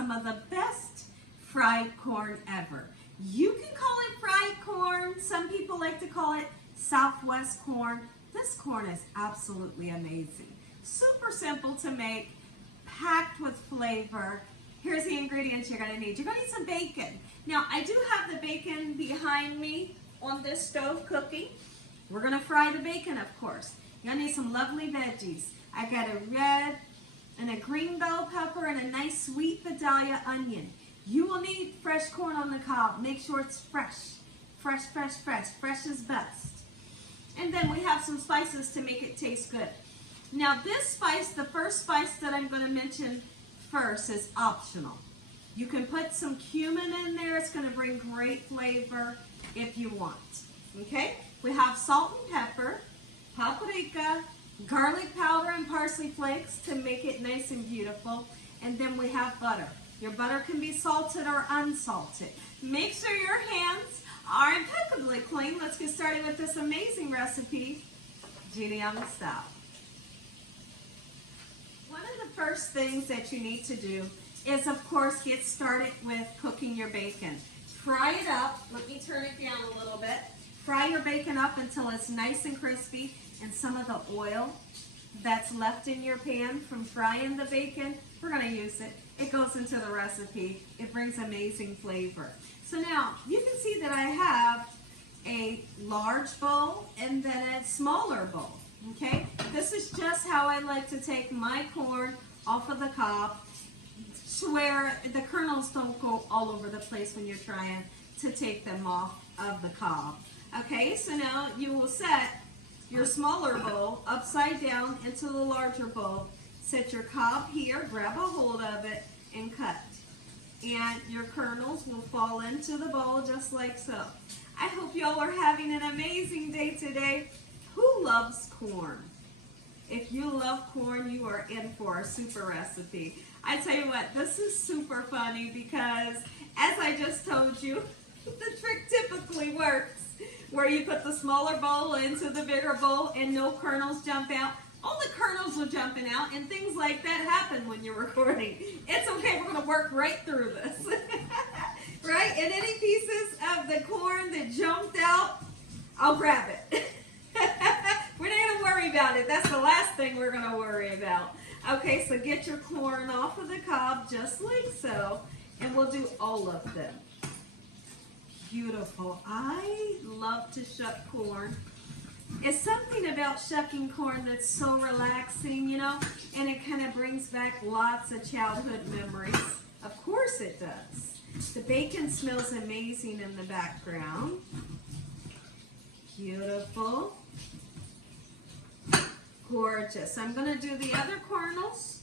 some of the best fried corn ever. You can call it fried corn. Some people like to call it Southwest corn. This corn is absolutely amazing. Super simple to make, packed with flavor. Here's the ingredients you're going to need. You're going to need some bacon. Now, I do have the bacon behind me on this stove cooking. We're going to fry the bacon, of course. You're going to need some lovely veggies. I got a red and a green bell pepper and a nice sweet Vidalia onion. You will need fresh corn on the cob. Make sure it's fresh. Fresh, fresh, fresh. Fresh is best. And then we have some spices to make it taste good. Now this spice, the first spice that I'm going to mention first, is optional. You can put some cumin in there. It's going to bring great flavor if you want. Okay? We have salt and pepper, paprika, garlic powder, and parsley flakes to make it nice and beautiful. And then we have butter. Your butter can be salted or unsalted. Make sure your hands are impeccably clean. Let's get started with this amazing recipe, Gina style. One of the first things that you need to do is, of course, get started with cooking your bacon. Fry it up. Let me turn it down a little bit. Fry your bacon up until it's nice and crispy, and some of the oil that's left in your pan from frying the bacon, we're going to use it. It goes into the recipe. It brings amazing flavor. So now you can see that I have a large bowl and then a smaller bowl. Okay, this is just how I like to take my corn off of the cob to where the kernels don't go all over the place when you're trying to take them off of the cob. Okay, so now you will set your smaller bowl upside down into the larger bowl. Set your cob here, grab a hold of it, and cut. And your kernels will fall into the bowl just like so. I hope y'all are having an amazing day today. Who loves corn? If you love corn, you are in for a super recipe. I tell you what, this is super funny because, as I just told you, the trick typically works where you put the smaller bowl into the bigger bowl and no kernels jump out. All the kernels are jumping out, and things like that happen when you're recording. It's okay, we're going to work right through this. Right? And any pieces of the corn that jumped out, I'll grab it. We're not going to worry about it. That's the last thing we're going to worry about. Okay, so get your corn off of the cob just like so, and we'll do all of them. Beautiful. I love to shuck corn. It's something about shucking corn that's so relaxing, you know, and it kind of brings back lots of childhood memories. Of course it does. The bacon smells amazing in the background. Beautiful. Gorgeous. I'm going to do the other kernels,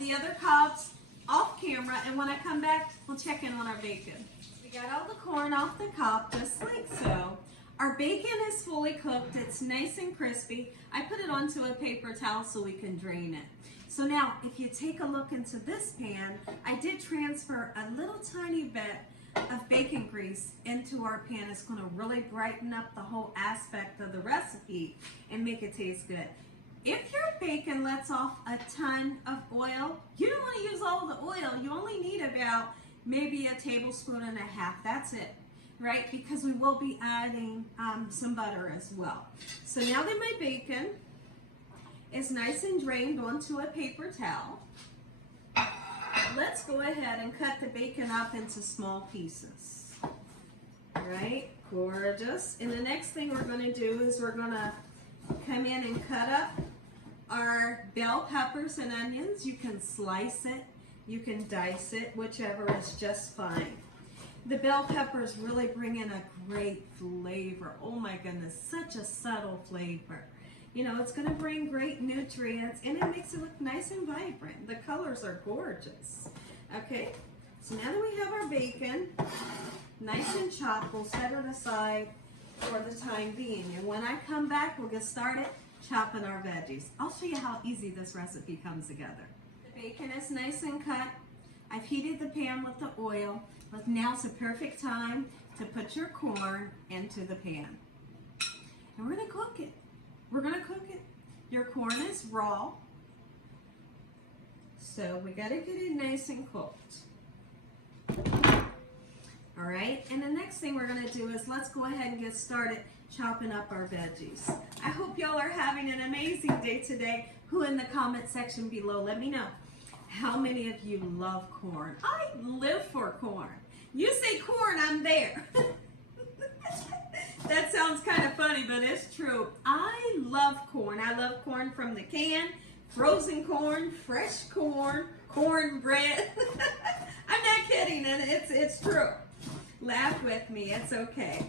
the other cobs off camera, and when I come back, we'll check in on our bacon. We got all the corn off the cob just like so. Our bacon is fully cooked. It's nice and crispy. I put it onto a paper towel so we can drain it. So now, if you take a look into this pan, I did transfer a little tiny bit of bacon grease into our pan. It's going to really brighten up the whole aspect of the recipe and make it taste good. If your bacon lets off a ton of oil, you don't want to use all the oil. You only need about maybe a tablespoon and a half. That's it. Right? Because we will be adding some butter as well. So now that my bacon is nice and drained onto a paper towel, let's go ahead and cut the bacon up into small pieces. Right? Gorgeous. And the next thing we're going to do is we're going to come in and cut up our bell peppers and onions. You can slice it, you can dice it, whichever is just fine. The bell peppers really bring in a great flavor. Oh my goodness, such a subtle flavor. You know, it's going to bring great nutrients, and it makes it look nice and vibrant. The colors are gorgeous. Okay, so now that we have our bacon nice and chopped, we'll set it aside for the time being. And when I come back, we'll get started chopping our veggies. I'll show you how easy this recipe comes together. The bacon is nice and cut. I've heated the pan with the oil. But now's the perfect time to put your corn into the pan. And we're going to cook it. We're going to cook it. Your corn is raw, so we got to get it nice and cooked. All right, and the next thing we're gonna do is let's go ahead and get started chopping up our veggies. I hope y'all are having an amazing day today. Who in the comment section below, let me know. How many of you love corn? I live for corn. You say corn, I'm there. That sounds kind of funny, but it's true. I love corn. I love corn from the can, frozen corn, fresh corn, cornbread. I'm not kidding, and it's true. Laugh with me, it's okay.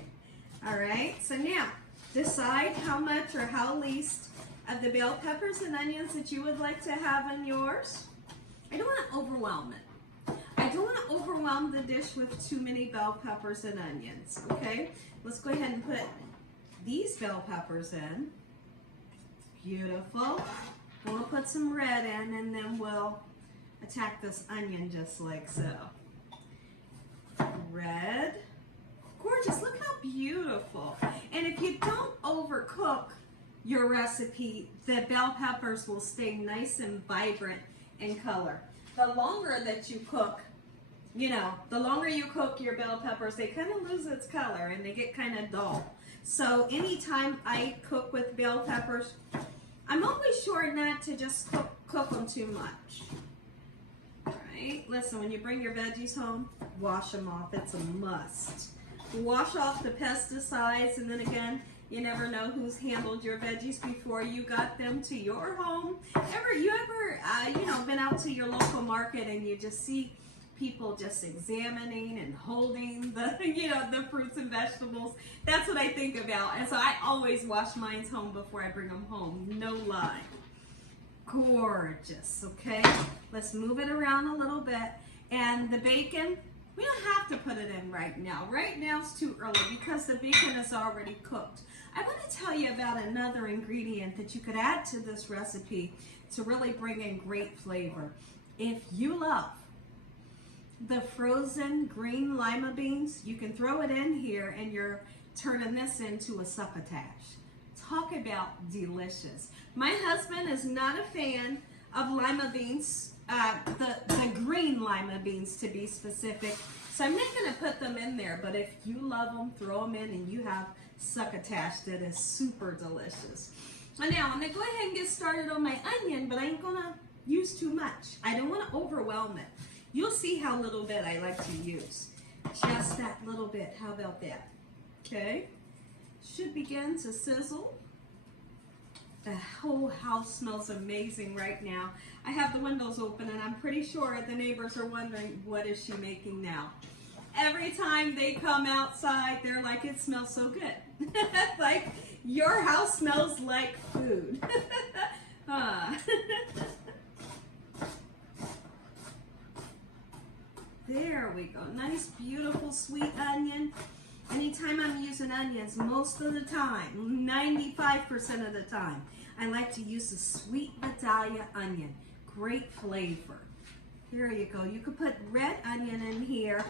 All right, so now decide how much or how least of the bell peppers and onions that you would like to have in yours. I don't want to overwhelm it. I don't want to overwhelm the dish with too many bell peppers and onions, okay? Let's go ahead and put these bell peppers in. Beautiful. We'll put some red in, and then we'll attack this onion just like so. Red. Gorgeous, look how beautiful. And if you don't overcook your recipe, the bell peppers will stay nice and vibrant in color. The longer that you cook, you know, the longer you cook your bell peppers, they kind of lose its color and they get kind of dull. So anytime I cook with bell peppers, I'm always sure not to just cook them too much. All right, listen, when you bring your veggies home, wash them off. It's a must. Wash off the pesticides, and then again, you never know who's handled your veggies before you got them to your home. You ever been out to your local market and you just see people just examining and holding the, the fruits and vegetables? That's what I think about. And so I always wash mine home before I bring them home. No lie. Gorgeous, okay? Let's move it around a little bit. And the bacon, we don't have to put it in right now. Right now it's too early because the bacon is already cooked. I want to tell you about another ingredient that you could add to this recipe to really bring in great flavor. If you love the frozen green lima beans, you can throw it in here and you're turning this into a succotash. Talk about delicious. My husband is not a fan of lima beans, the green lima beans to be specific. So I'm not going to put them in there, but if you love them, throw them in and you have succotash that is super delicious. And now I'm going to go ahead and get started on my onion, but I ain't going to use too much. I don't want to overwhelm it. You'll see how little bit I like to use. Just that little bit. How about that? Okay. Should begin to sizzle. The whole house smells amazing right now. I have the windows open and I'm pretty sure the neighbors are wondering, what is she making now? Every time they come outside, they're like, it smells so good. Like, your house smells like food. There we go. Nice, beautiful, sweet onion. Anytime I'm using onions, most of the time, 95% of the time, I like to use the sweet Vidalia onion. Great flavor. Here you go. You could put red onion in here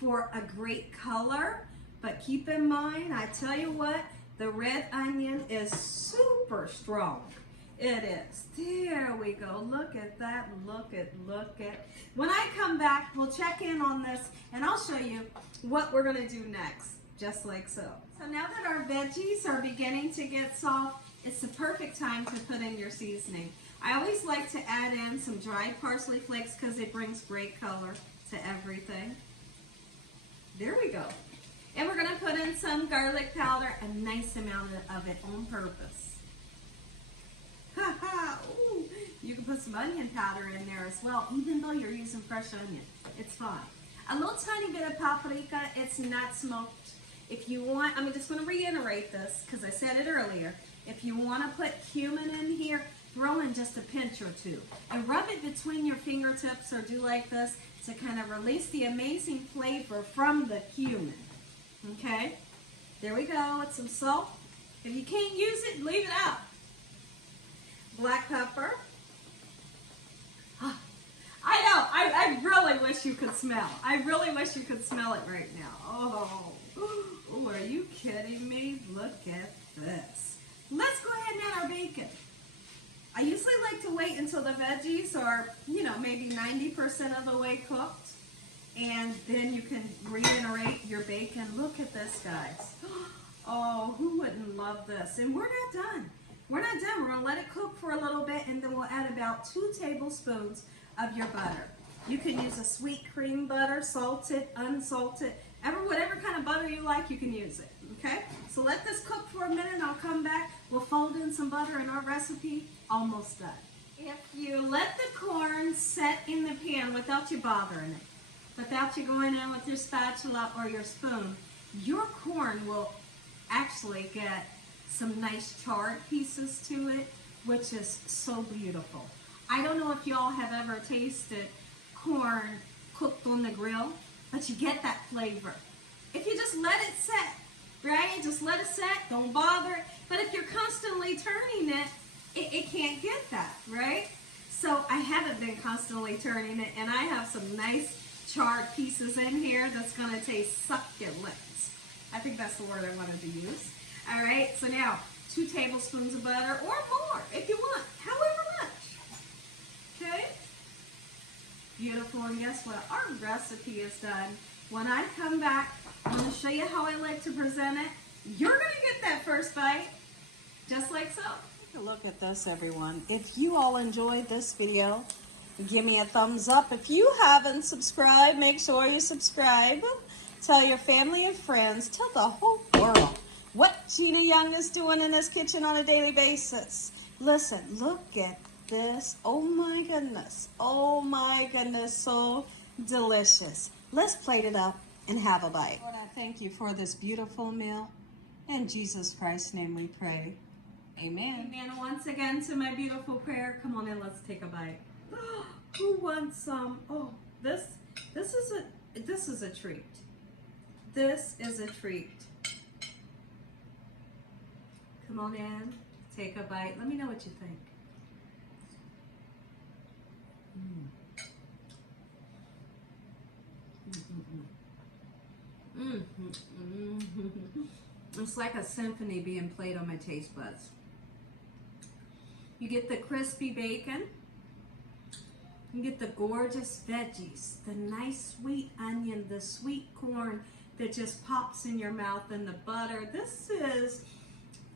for a great color, but keep in mind, I tell you what, the red onion is super strong. It is. There we go. Look at that. Look at. When I come back, we'll check in on this and I'll show you what we're going to do next, just like so. So now that our veggies are beginning to get soft, it's the perfect time to put in your seasoning. I always like to add in some dried parsley flakes because it brings great color to everything. There we go. And we're going to put in some garlic powder, a nice amount of it on purpose. Ooh, you can put some onion powder in there as well, even though you're using fresh onion. It's fine. A little tiny bit of paprika, it's not smoked. If you want, I'm just going to reiterate this because I said it earlier. If you want to put cumin in here, throw in just a pinch or two. And rub it between your fingertips or do like this to kind of release the amazing flavor from the cumin. Okay? There we go with some salt. If you can't use it, leave it out. Black pepper. I know, I really wish you could smell. I really wish you could smell it right now. Oh, are you kidding me? Look at this. Let's go ahead and add our bacon. I usually like to wait until the veggies are, maybe 90% of the way cooked. And then you can reiterate your bacon. Look at this, guys. Oh, who wouldn't love this? And we're not done. We're not done. We're going to let it cook for a little bit, and then we'll add about 2 tablespoons of your butter. You can use a sweet cream butter, salted, unsalted, whatever kind of butter you like, you can use it. Okay? So let this cook for a minute, and I'll come back. We'll fold in some butter in our recipe. Almost done. If you let the corn set in the pan without you bothering it, without you going in with your spatula or your spoon, your corn will actually get some nice charred pieces to it, which is so beautiful. I don't know if y'all have ever tasted corn cooked on the grill, but you get that flavor. If you just let it set, right? Just let it set, don't bother it. But if you're constantly turning it, it can't get that, right? So I haven't been constantly turning it, and I have some nice charred pieces in here that's going to taste succulent. I think that's the word I wanted to use. All right, so now 2 tablespoons of butter or more if you want, however much. Okay? Beautiful, and guess what? Our recipe is done. When I come back, I'm going to show you how I like to present it. You're going to get that first bite, just like so. Take a look at this, everyone. If you all enjoyed this video, give me a thumbs up. If you haven't subscribed, make sure you subscribe. Tell your family and friends. Tell the whole world what Gina Young is doing in this kitchen on a daily basis. Listen, look at this. Oh my goodness. Oh my goodness. So delicious. Let's plate it up and have a bite. Lord, I thank you for this beautiful meal. In Jesus Christ's name we pray. Amen. Amen. Once again to my beautiful prayer. Come on in, let's take a bite. Who wants some? Oh, this is a treat. This is a treat. Come on in, take a bite. Let me know what you think. It's like a symphony being played on my taste buds. You get the crispy bacon. You get the gorgeous veggies, the nice sweet onion, the sweet corn that just pops in your mouth, and the butter.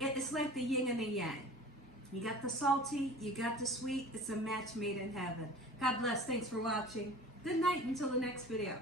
It's like the yin and the yang. You got the salty, you got the sweet. It's a match made in heaven. God bless. Thanks for watching. Good night until the next video.